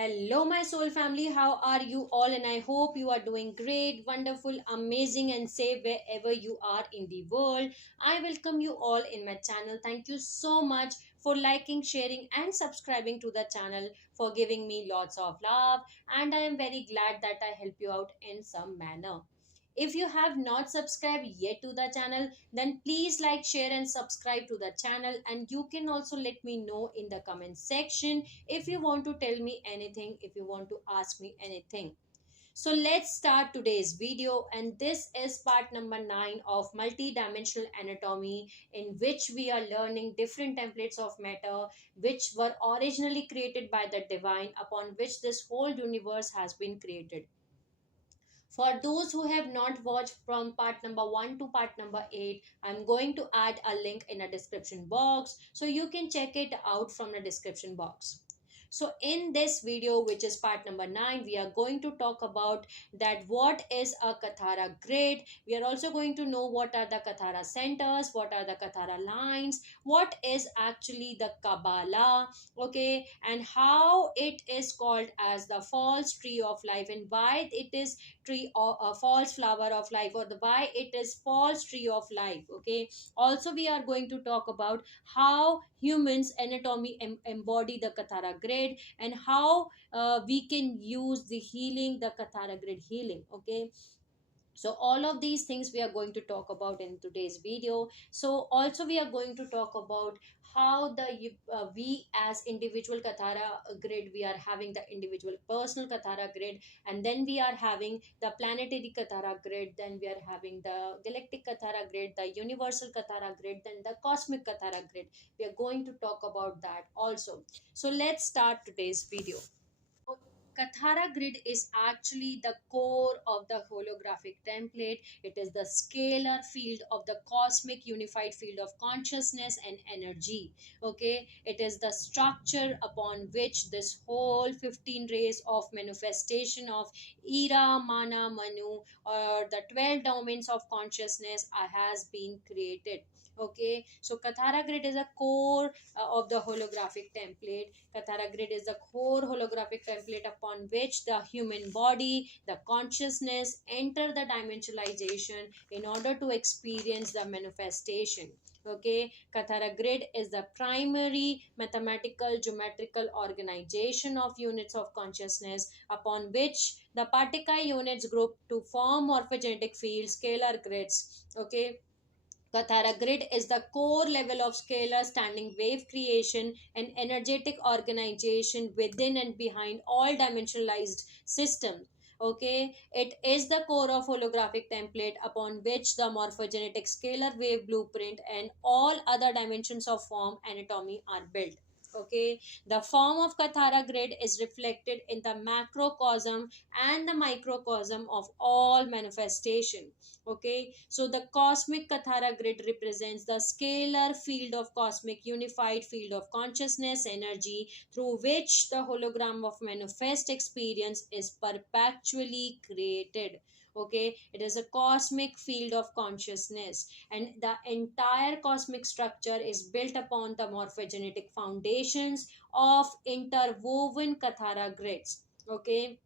Hello, my soul family. How are you all? And I hope you are doing great, wonderful, amazing, and safe wherever you are in the world. I welcome you all in my channel. Thank you so much for liking, sharing, and subscribing to the channel, for giving me lots of love. And I am very glad that I help you out in some manner. If you have not subscribed yet to the channel, then please like, share, and subscribe to the channel. And you can also let me know in the comment section if you want to tell me anything, if you want to ask me anything. So let's start today's video, and this is part number 9 of multi-dimensional anatomy, in which we are learning different templates of matter which were originally created by the divine, upon which this whole universe has been created. For those who have not watched from part number 1 to part number 8, I'm going to add a link in a description box so you can check it out from the description box. So in this video, which is part number 9, we are going to talk about that what is a Kathara grid. We are also going to know what are the Kathara centers, what are the Kathara lines, what is actually the Kabbalah, okay, and how it is called as the false tree of life, and why it is tree or a false flower of life, or the why it is false tree of life. Okay, also we are going to talk about how humans anatomy embody the Kathara grid, and how we can use the healing, the Kathara grid healing. Okay, so all of these things we are going to talk about in today's video. So also we are going to talk about how we as individual Kathara grid, we are having the individual personal Kathara grid, and then we are having the planetary Kathara grid, then we are having the galactic Kathara grid, the universal Kathara grid, then the cosmic Kathara grid. We are going to talk about that also. So let's start today's video. Kathara grid is actually the core of the holographic template. It is the scalar field of the cosmic unified field of consciousness and energy. Okay, it is the structure upon which this whole 15 rays of manifestation of Ira, Mana, Manu, or the 12 domains of consciousness has been created. Okay, so Kathara grid is a core of the holographic template. Kathara grid is the core holographic template upon which the human body, the consciousness enter the dimensionalization in order to experience the manifestation. Okay, Kathara grid is the primary mathematical geometrical organization of units of consciousness upon which the particle units group to form morphogenetic fields, scalar grids. Okay, Kathara grid is the core level of scalar standing wave creation and energetic organization within and behind all dimensionalized systems. Okay, it is the core of holographic template upon which the morphogenetic scalar wave blueprint and all other dimensions of form anatomy are built. Okay, the form of Kathara grid is reflected in the macrocosm and the microcosm of all manifestation. Okay, so the cosmic Kathara grid represents the scalar field of cosmic unified field of consciousness energy through which the hologram of manifest experience is perpetually created. Okay, it is a cosmic field of consciousness, and the entire cosmic structure is built upon the morphogenetic foundations of interwoven Kathara grids. Okay,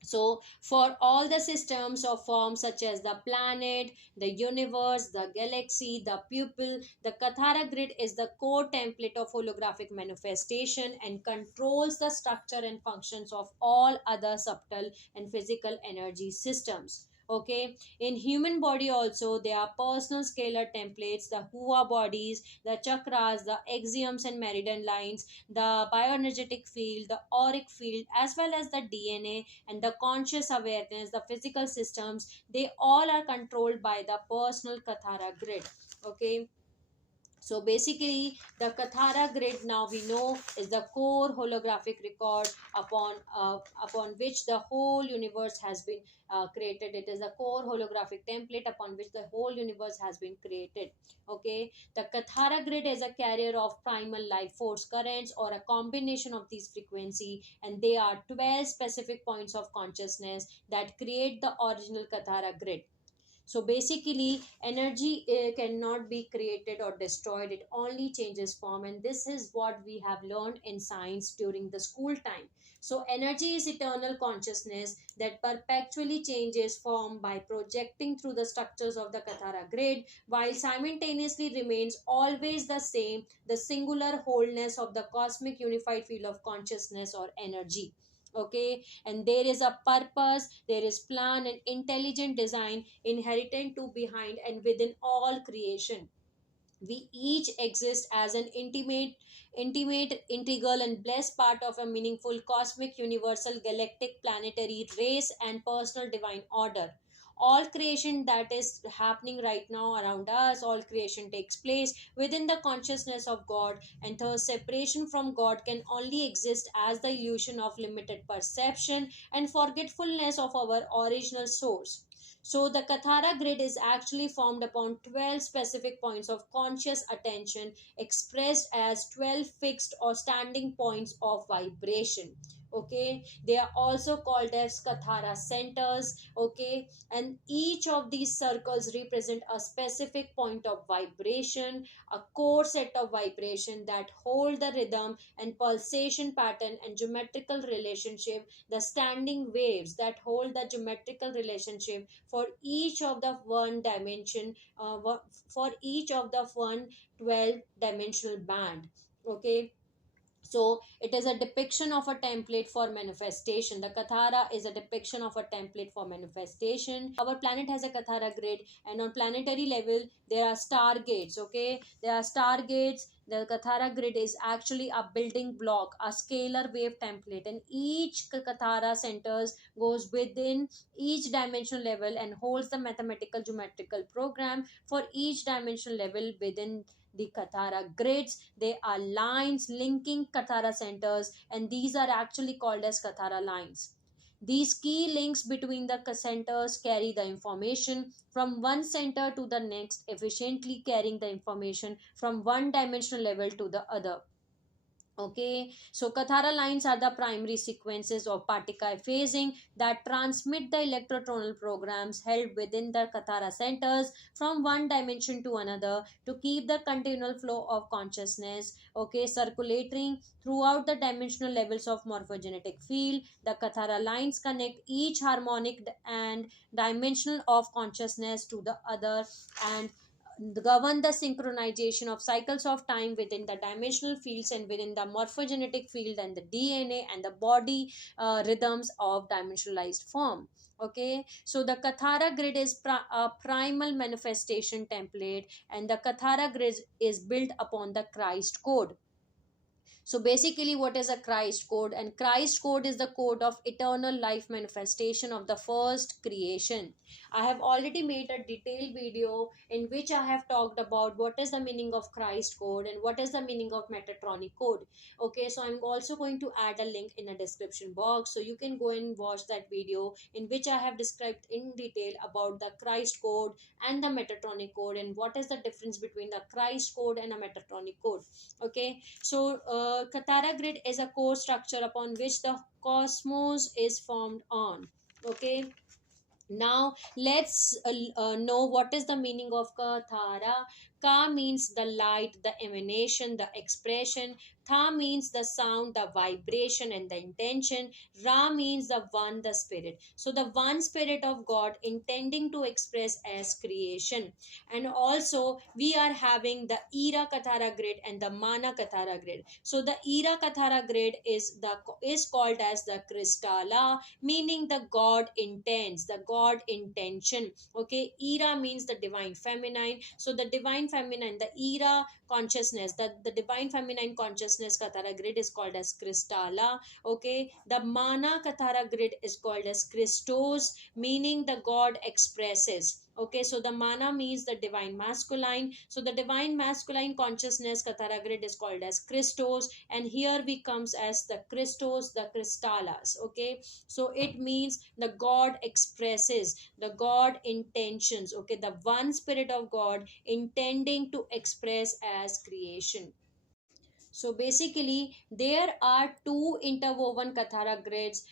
so for all the systems of forms such as the planet, the universe, the galaxy, the pupil, the Kathara grid is the core template of holographic manifestation and controls the structure and functions of all other subtle and physical energy systems. Okay, in human body also there are personal scalar templates, the Hua bodies, the chakras, the axioms and meridian lines, the bioenergetic field, the auric field, as well as the DNA and the conscious awareness, the physical systems, they all are controlled by the personal Kathara grid. Okay, so basically, the Kathara grid now we know is the core holographic record upon which the whole universe has been created. It is the core holographic template upon which the whole universe has been created. Okay, the Kathara grid is a carrier of primal life force currents or a combination of these frequency, and they are 12 specific points of consciousness that create the original Kathara grid. So basically, energy cannot be created or destroyed, it only changes form, and this is what we have learned in science during the school time. So, energy is eternal consciousness that perpetually changes form by projecting through the structures of the Kathara grid, while simultaneously remains always the same, the singular wholeness of the cosmic unified field of consciousness or energy. Okay, and there is a purpose, there is plan and intelligent design inherent to behind and within all creation. We each exist as an intimate, integral, and blessed part of a meaningful cosmic, universal, galactic, planetary race and personal divine order. All creation that is happening right now around us, all creation takes place within the consciousness of God, and thus separation from God can only exist as the illusion of limited perception and forgetfulness of our original source. So the Kathara grid is actually formed upon 12 specific points of conscious attention expressed as 12 fixed or standing points of vibration. Okay, they are also called as Kathara centers. Okay, and each of these circles represent a specific point of vibration, a core set of vibration that hold the rhythm and pulsation pattern and geometrical relationship, the standing waves that hold the geometrical relationship for each of the one dimension, for each of the 112 dimensional band. Okay, so it is a depiction of a template for manifestation. The Kathara is a depiction of a template for manifestation. Our planet has a Kathara grid, and on planetary level, there are stargates. Okay, there are stargates. The Kathara grid is actually a building block, a scalar wave template, and each Kathara centers goes within each dimensional level and holds the mathematical geometrical program for each dimensional level within the Kathara grids. They are lines linking Kathara centers, and these are actually called as Kathara lines. These key links between the centers carry the information from one center to the next, efficiently carrying the information from one dimensional level to the other. Okay, so Kathara lines are the primary sequences of Patikai phasing that transmit the electrotonal programs held within the Kathara centers from one dimension to another to keep the continual flow of consciousness, okay, circulating throughout the dimensional levels of morphogenetic field. The Kathara lines connect each harmonic and dimensional of consciousness to the other and govern the synchronization of cycles of time within the dimensional fields and within the morphogenetic field and the DNA and the body rhythms of dimensionalized form. Okay, so the Kathara grid is a primal manifestation template, and the Kathara grid is built upon the Christ code. So basically, what is a Christ code? And Christ code is the code of eternal life manifestation of the first creation. I have already made a detailed video in which I have talked about what is the meaning of Christ code and what is the meaning of Metatronic code. Okay, so I'm also going to add a link in a description box so you can go and watch that video in which I have described in detail about the Christ code and the Metatronic code and what is the difference between the Christ code and a Metatronic code. Okay, so Kathara grid is a core structure upon which the cosmos is formed on. Okay, now let's know what is the meaning of Kathara. Ka means the light, the emanation, the expression. Tha means the sound, the vibration, and the intention. Ra means the one, the spirit. So the one spirit of God intending to express as creation. And also we are having the Era Kathara grid and the Mana Kathara grid. So the Era Kathara grid is called as the Kristalla, meaning the God intends, the God intention. Okay, Era means the divine feminine. So the divine feminine, the Era consciousness, the divine feminine consciousness Kathara grid is called as Kristalla. Okay, the Mana Kathara grid is called as Christos, meaning the God expresses. Okay, so the Mana means the divine masculine. So the divine masculine consciousness Kathara grid is called as Christos, and here we comes as the Christos, the Kristallas. Okay, so it means the God expresses, the God intentions. Okay, the one spirit of God intending to express as creation. So basically, there are two interwoven Kathara grids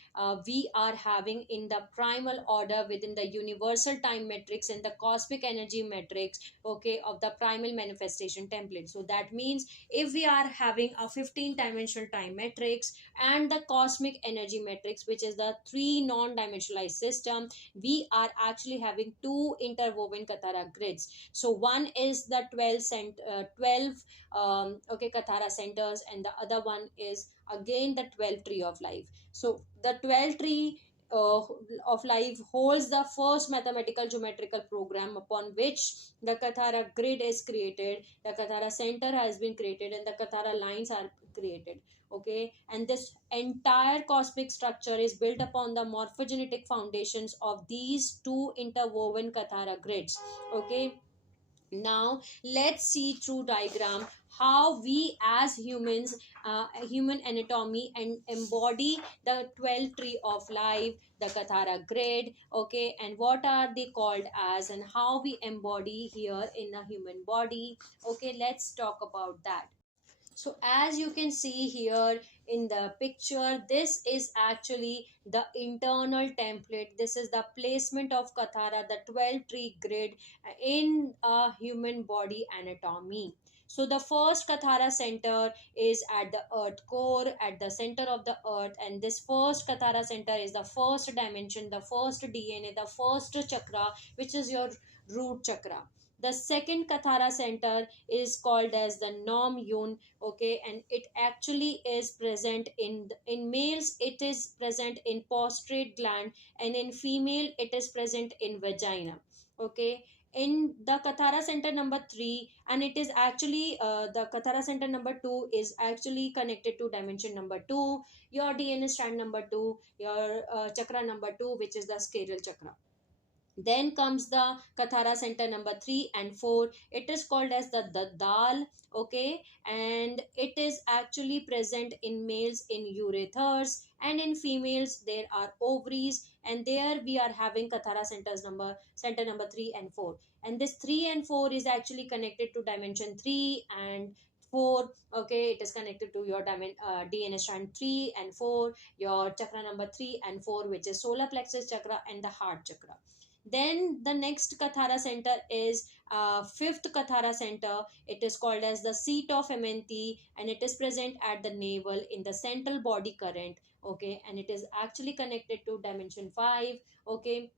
we are having in the primal order within the universal time matrix and the cosmic energy matrix, okay, of the primal manifestation template. So that means if we are having a 15 dimensional time matrix and the cosmic energy matrix, which is the three non-dimensionalized system, we are actually having two interwoven Kathara grids. So one is the 12 okay, Kathara centers, and the other one is again the 12 tree of life. So the 12 tree of life holds the first mathematical geometrical program upon which the Kathara grid is created, the Kathara center has been created, and the Kathara lines are created. Okay, and this entire cosmic structure is built upon the morphogenetic foundations of these two interwoven Kathara grids. Okay, now let's see through diagram how we as humans, human anatomy, and embody the 12 tree of life, the Kathara grid, okay, and what are they called as, and how we embody here in a human body. Okay, let's talk about that. So as you can see here in the picture, this is actually the internal template. This is the placement of Kathara, the 12 tree grid in a human body anatomy. So the first Kathara center is at the earth core, at the center of the earth, and this first Kathara center is the first dimension, the first DNA, the first chakra, which is your root chakra. The second Kathara center is called as the Nom Yun, okay, and it actually is present in males, it is present in prostate gland, and in female it is present in vagina. Okay, in the Kathara center number 3, and it is actually the Kathara center number 2 is actually connected to dimension number 2, your DNA strand number 2, your chakra number 2, which is the scleral chakra. Then comes the Kathara center number 3 and 4. It is called as the Dal, okay, and it is actually present in males in urethers, and in females there are ovaries, and there we are having Kathara center number 3 and 4. And this 3 and 4 is actually connected to dimension 3 and 4. Okay, it is connected to your DNA strand 3 and 4, your chakra number 3 and 4, which is solar plexus chakra and the heart chakra. Then the next Kathara center is fifth Kathara center. It is called as the seat of Amenti, and it is present at the navel in the central body current. Okay, and it is actually connected to dimension 5. Okay,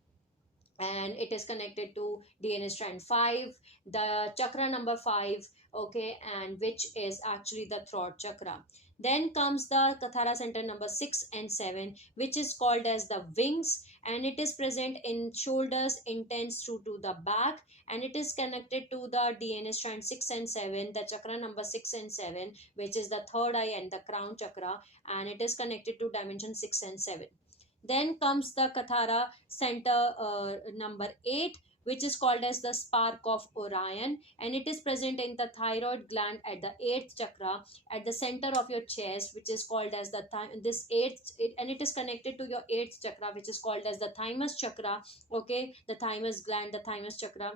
and it is connected to DNA strand 5, the chakra number 5, okay, and which is actually the throat chakra. Then comes the Kathara center number 6 and 7, which is called as the wings, and it is present in shoulders, intends through to the back, and it is connected to the DNA strand 6 and 7, the chakra number 6 and 7, which is the third eye and the crown chakra, and it is connected to dimension 6 and 7. Then comes the Kathara center number 8, which is called as the spark of Orion, and it is present in the thyroid gland at the 8th chakra at the center of your chest, which is called as the this 8th and it is connected to your 8th chakra, which is called as the thymus chakra. Okay, the thymus gland, the thymus chakra,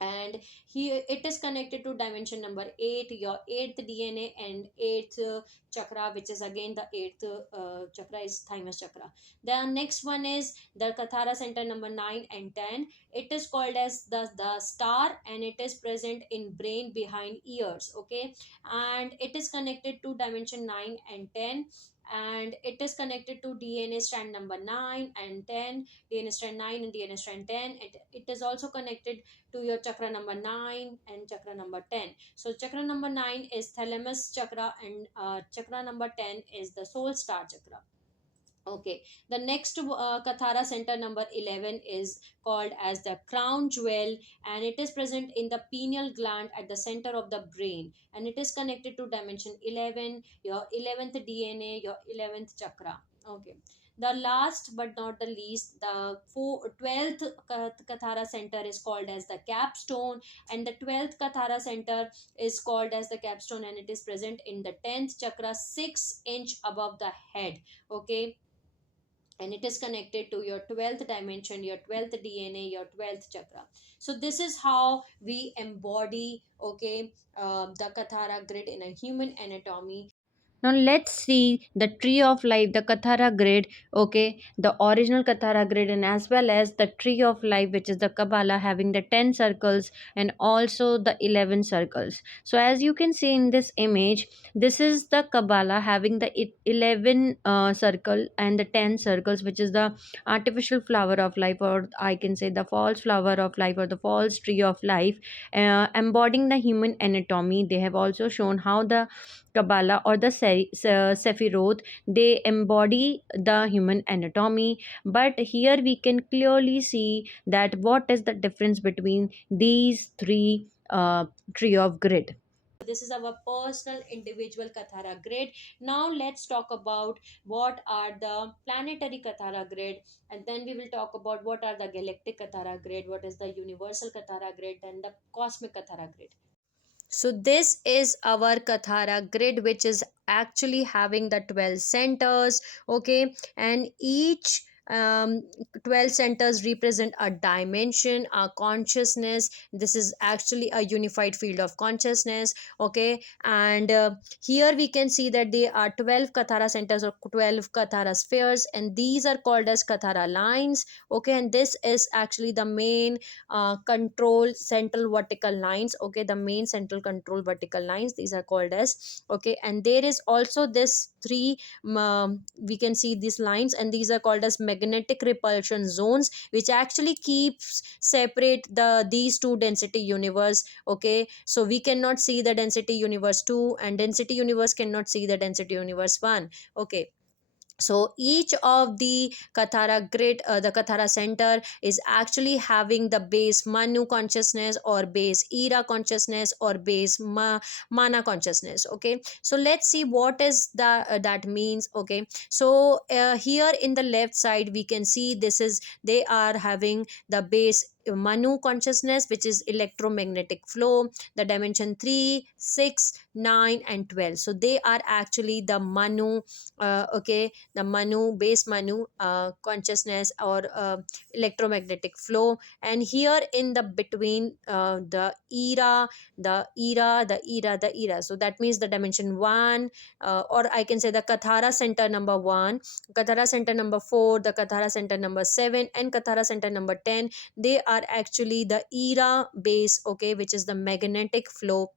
and here it is connected to dimension number 8, your 8th DNA and 8th chakra, which is again the 8th chakra is thymus chakra. The next one is the Kathara center number 9 and 10. It is called as the star, and it is present in brain behind ears. Okay, and it is connected to dimension 9 and 10, and it is connected to DNA strand number 9 and 10, DNA strand 9 and DNA strand 10. It is also connected to your chakra number 9 and chakra number 10. So chakra number 9 is thalamus chakra, and chakra number 10 is the soul star chakra. Okay, the next Kathara center number 11 is called as the crown jewel, and it is present in the pineal gland at the center of the brain, and it is connected to dimension 11, your 11th DNA, your 11th chakra. Okay, the last but not the least, the 12th Kathara center is called as the capstone, and the 12th Kathara center is called as the capstone, and it is present in the 10th chakra, 6 inch above the head. Okay, and it is connected to your 12th dimension, your 12th DNA, your 12th chakra. So this is how we embody, okay, the Kathara grid in a human anatomy. Now let's see the tree of life, the Kathara grid, okay, the original Kathara grid, and as well as the tree of life, which is the Kabbalah, having the 10 circles and also the 11 circles. So as you can see in this image, this is the Kabbalah having the 11 circle and the 10 circles, which is the artificial flower of life, or I can say the false flower of life, or the false tree of life, embodying the human anatomy. They have also shown how the Kabbalah or the Sephiroth, they embody the human anatomy. But here we can clearly see that what is the difference between these three tree of grid. This is our personal individual Kathara grid. Now let's talk about what are the planetary Kathara grid, and then we will talk about what are the galactic Kathara grid, what is the universal Kathara grid, and the cosmic Kathara grid. So this is our Kathara grid, which is actually having the 12 centers, okay, and each 12 centers represent a dimension, a consciousness. This is actually a unified field of consciousness, okay, and here we can see that there are 12 Kathara centers or 12 Kathara spheres, and these are called as Kathara lines, okay, and this is actually the main control central vertical lines, okay, the main central control vertical lines, these are called as, okay, and there is also this three we can see these lines, and these are called as magnetic repulsion zones, which actually keeps separate these two density universe, okay, so we cannot see the density universe 2, and density universe cannot see the density universe 1, okay. So each of the Kathara grid, the Kathara center is actually having the base Manu consciousness, or base Era consciousness, or base Mana consciousness, okay. So let's see what is that means, okay. So here in the left side we can see this is, they are having the base Manu consciousness, which is electromagnetic flow, the dimension 3, 6, 9 and 12. So they are actually the Manu, okay, the Manu, base Manu consciousness, or electromagnetic flow. And here in the between, the era, the era, so that means the dimension 1, or I can say the Kathara center number 1, Kathara center number 4, the Kathara center number 7 and Kathara center number 10. They are actually the era base, okay, which is the magnetic flow.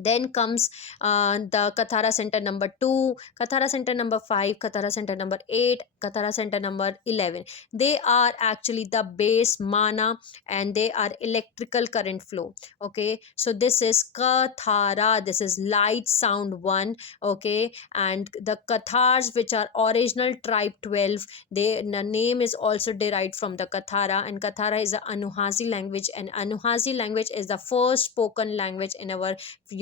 Then comes the Kathara center number 2, Kathara center number 5, Kathara center number 8, Kathara center number 11. They are actually the base Mana, and they are electrical current flow, okay. So this is Kathara, this is light sound 1, okay. And the Kathars, which are original tribe 12, the name is also derived from the Kathara, and Kathara is a Anuhasi language, and Anuhasi language is the first spoken language in our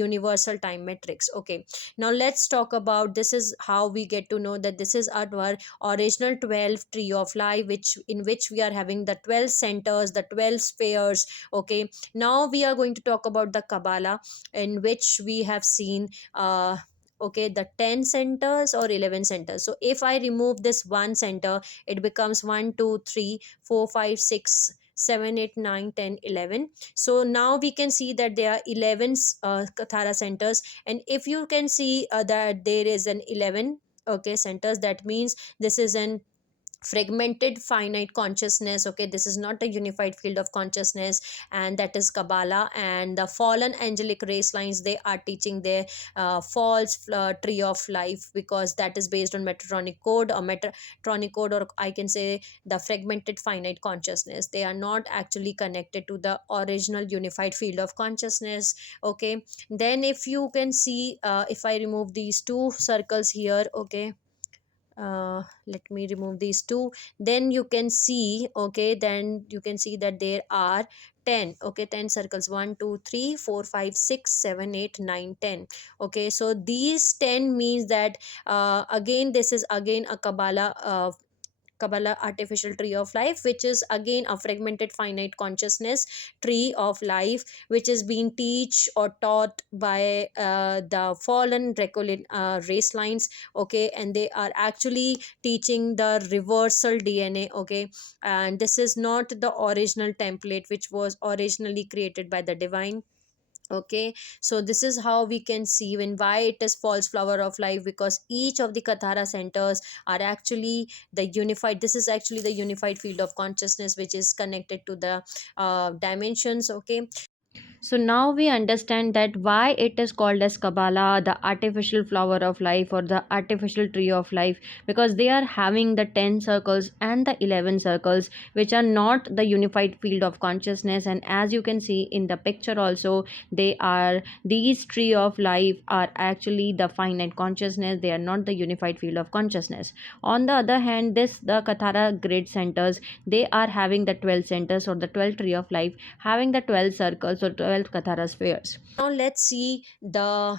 universal time matrix, okay. Now let's talk about, this is how we get to know that this is our original 12 tree of life, which in which we are having the 12 centers, the 12 spheres, okay. Now we are going to talk about the Kabbalah, in which we have seen okay, the 10 centers or 11 centers. So if I remove this one center, it becomes 1 2 3 4 5 6 7 8 9 10 11. So now we can see that there are 11 Kathara centers, and if you can see that there is an 11, okay, centers, that means this is an fragmented finite consciousness, okay, this is not a unified field of consciousness, and that is Kabbalah. And the fallen angelic race lines, they are teaching their false tree of life, because that is based on Metatronic code, or Metatronic code, or I can say the fragmented finite consciousness. They are not actually connected to the original unified field of consciousness, okay. Then if you can see, if I remove these two circles here, okay, let me remove these two, then you can see, okay, then you can see that there are 10, okay, 10 circles, 1 2 3 4 5 6 7 8 9 10, okay. So these 10 means that again, this is again a Kabbalah Kabbalah artificial tree of life, which is again a fragmented finite consciousness tree of life, which is being teach or taught by the fallen race lines. Okay, and they are actually teaching the reversal DNA. Okay, and this is not the original template which was originally created by the divine. Okay, so this is how we can see when why it is false flower of life, because each of the Kathara centers are actually the unified, this is actually the unified field of consciousness which is connected to the dimensions. Okay, so now we understand that why it is called as Kabbalah, the artificial flower of life or the artificial tree of life, because they are having the 10 circles and the 11 circles, which are not the unified field of consciousness. And as you can see in the picture also, these tree of life are actually the finite consciousness, they are not the unified field of consciousness. On the other hand, the Kathara grid centers, they are having the 12 centers or the 12 tree of life, having the 12 circles or 12 Kathara spheres. Now let's see the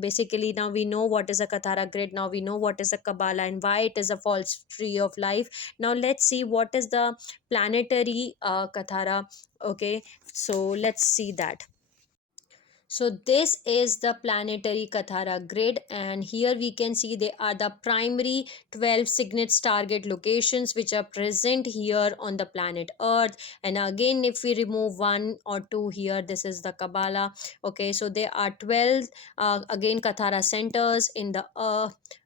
basically now we know what is a Kathara grid, now we know what is a Kabbalah and why it is a false tree of life. Now let's see what is the planetary Kathara. Okay, so let's see that. So this is the planetary Kathara grid, and here we can see they are the primary 12 signet target locations which are present here on the planet Earth. And again, if we remove one or two here, this is the Kabbalah. Okay, so there are 12 again Kathara centers in the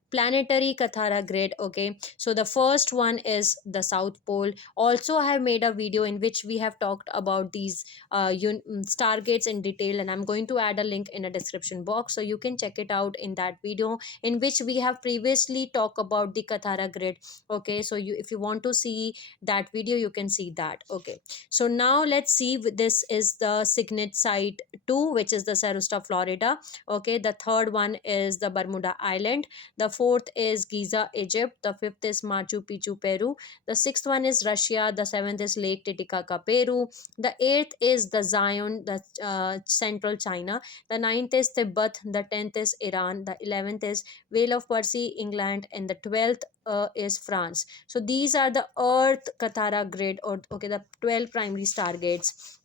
planetary Kathara grid. Okay, so the first one is the South Pole. Also, I have made a video in which we have talked about these stargates in detail, and I'm going to add a link in a description box so you can check it out in that video in which we have previously talked about the Kathara grid. Okay, so you, if you want to see that video, you can see that. Okay, so now let's see, this is the signet site 2, which is the Sarusta, Florida. Okay, the third one is the Bermuda Island, the fourth is Giza, Egypt, the fifth is Machu Picchu, Peru, the sixth one is Russia, the seventh is Lake Titicaca, Peru, the eighth is the Zion, the central China, the ninth is Tibet, the 10th is Iran, the 11th is Whale of Percy, England, and the 12th is France. So these are the Earth Kathara grid, or okay, the 12 primary stargates.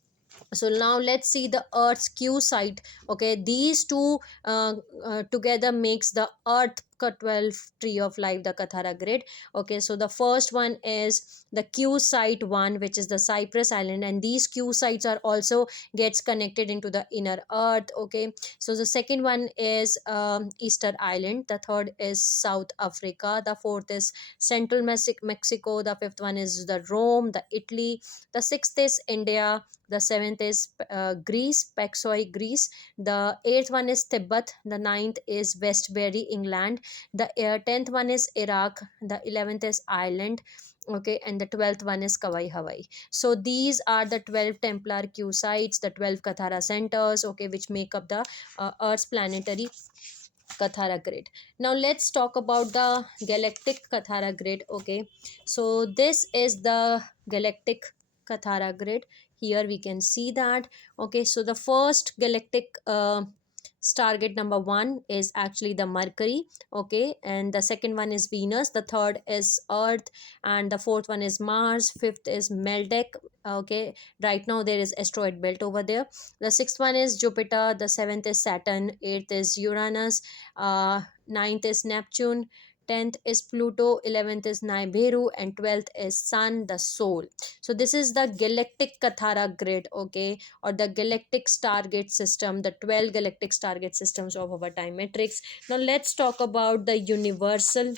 So now let's see the Earth's Q site. Okay, these two together makes the Earth 12 tree of life, the Kathara grid. Okay, so the first one is the Q site 1, which is the Cyprus Island, and these Q sites are also gets connected into the inner Earth. Okay, so the second one is Easter Island, the third is South Africa, the fourth is Central Mexico, the fifth one is the Rome, the Italy, the sixth is India, the seventh is Greece, Paxoi, Greece, the eighth one is Tibet, the ninth is Westbury, England, the 10th one is Iraq, the 11th is Ireland. Okay, and the 12th one is Kauai, Hawaii. So these are the 12 Templar Q sites, the 12 Kathara centers, okay, which make up the Earth's planetary Kathara grid. Now let's talk about the galactic Kathara grid. Okay, so this is the galactic Kathara grid. Here we can see that. Okay, so the first galactic stargate number 1 is actually the Mercury. Okay, and the second one is Venus, the third is Earth, and the fourth one is Mars, fifth is Meldic. Okay, right now there is asteroid belt over there. The sixth one is Jupiter, the seventh is Saturn, eighth is Uranus, ninth is Neptune, 10th is Pluto, 11th is Nibiru, and 12th is Sun, the Soul. So this is the galactic Kathara grid, okay, or the galactic stargate system, the 12 galactic stargate systems of our time matrix. Now let's talk about the universal,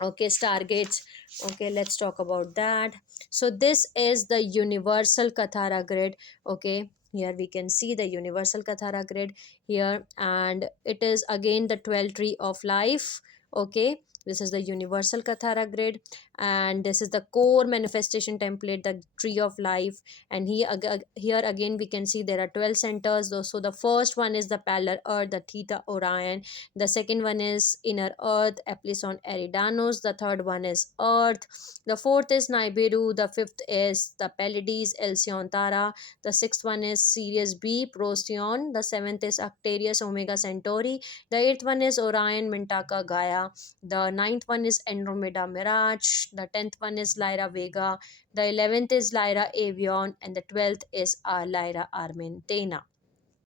okay, stargates. Okay, let's talk about that. So this is the universal Kathara grid. Okay, here we can see the universal Kathara grid here, and it is again the 12 tree of life. Okay, this is the universal Kathara grid, and this is the core manifestation template, the tree of life. And here again we can see there are 12 centers. So the first one is the parallel earth, the Theta Orion, the second one is inner earth, Epsilon Eridanus, the third one is earth, the fourth is Nibiru, the fifth is the Pleiades, Alcyon Tara, the sixth one is Sirius B, Procyon, the seventh is Arcturus, Omega Centauri, the eighth one is Orion, Mintaka, Gaia, the ninth one is Andromeda Mirage, the 10th one is Lyra Vega, the 11th is Lyra Avion, and the 12th is Lyra Armentana.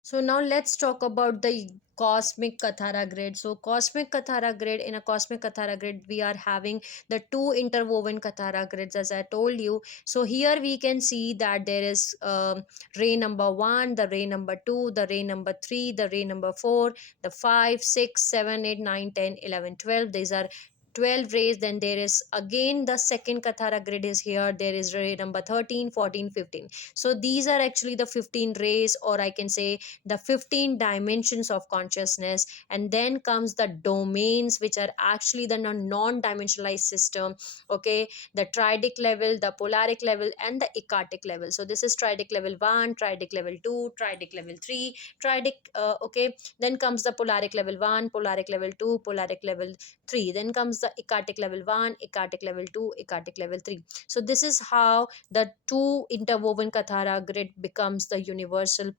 So now let's talk about the cosmic Kathara grid. So cosmic Kathara grid, in a cosmic Kathara grid we are having the two interwoven Kathara grids, as I told you. So here we can see that there is ray number 1, the ray number 2, the ray number 3, the ray number 4, the 5, 6, 7, 8, 9, 10, 11, 12. These are 12 rays. Then there is again the second Kathara grid is here. There is ray number 13, 14, 15. So these are actually the 15 rays, or I can say the 15 dimensions of consciousness. And then comes the domains, which are actually the non-dimensionalized system. Okay, the triadic level, the polaric level, and the ecartic level. So this is triadic level 1, triadic level 2, triadic level 3, triadic okay. Then comes the polaric level 1, polaric level 2, polaric level 3. Then comes the ecartic level 1, ecartic level 2, ecartic level 3. So this is how the two interwoven Kathara grid becomes the universal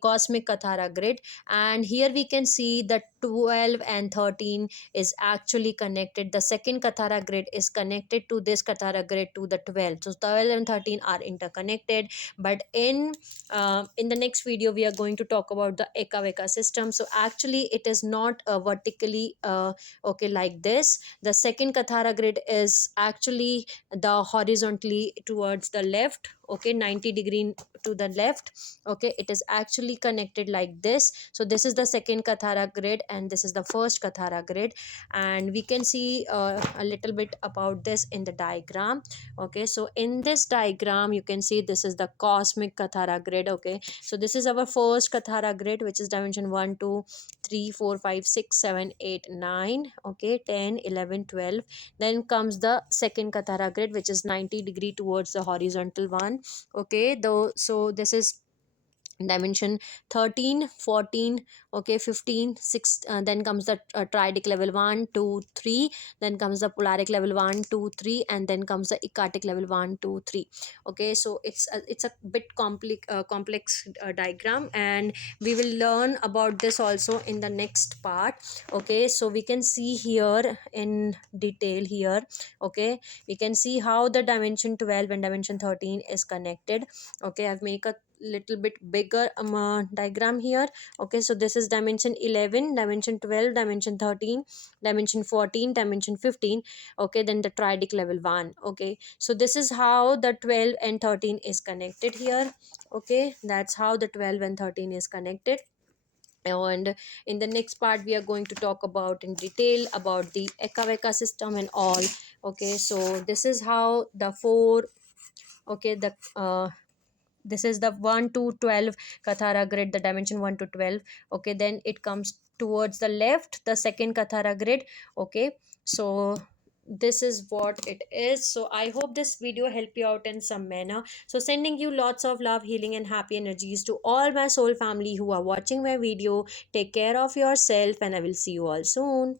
cosmic Kathara grid. And here we can see that 12 and 13 is actually connected. The second Kathara grid is connected to this Kathara grid to the 12. So 12 and 13 are interconnected. But in the next video we are going to talk about the Ekaveka system. So actually it is not vertically okay like this. The second Kathara grid is actually the horizontally towards the left, okay, 90 degree to the left. Okay, it is actually connected like this. So this is the second Kathara grid and this is the first Kathara grid, and we can see a little bit about this in the diagram. Okay, so in this diagram you can see this is the cosmic Kathara grid. Okay, so this is our first Kathara grid, which is dimension 1 2 3 4 5 6 7 8 9, okay, 10 11 12. Then comes the second Kathara grid, which is 90 degree towards the horizontal one. Okay, though, so this is dimension 13 14, okay, 15 6. Then comes the triadic level 1 2 3. Then comes the polaric level 1 2 3, and then comes the ecartic level 1 2 3. Okay, so it's a bit complex diagram, and we will learn about this also in the next part. Okay, so we can see here in detail here. Okay, we can see how the dimension 12 and dimension 13 is connected. Okay, I've make a little bit bigger diagram here. Okay, so this is dimension 11, dimension 12, dimension 13, dimension 14, dimension 15. Okay, then the triadic level 1. Okay, so this is how the 12 and 13 is connected here. Okay, that's how the 12 and 13 is connected. And in the next part we are going to talk about in detail about the Ekaveka system and all. Okay, so this is how the four, okay, the this is the 1 to 12 Kathara grid, the dimension 1 to 12. Okay, then it comes towards the left, the second Kathara grid. Okay, so this is what it is. So I hope this video helped you out in some manner. So sending you lots of love, healing, and happy energies to all my soul family who are watching my video. Take care of yourself, and I will see you all soon.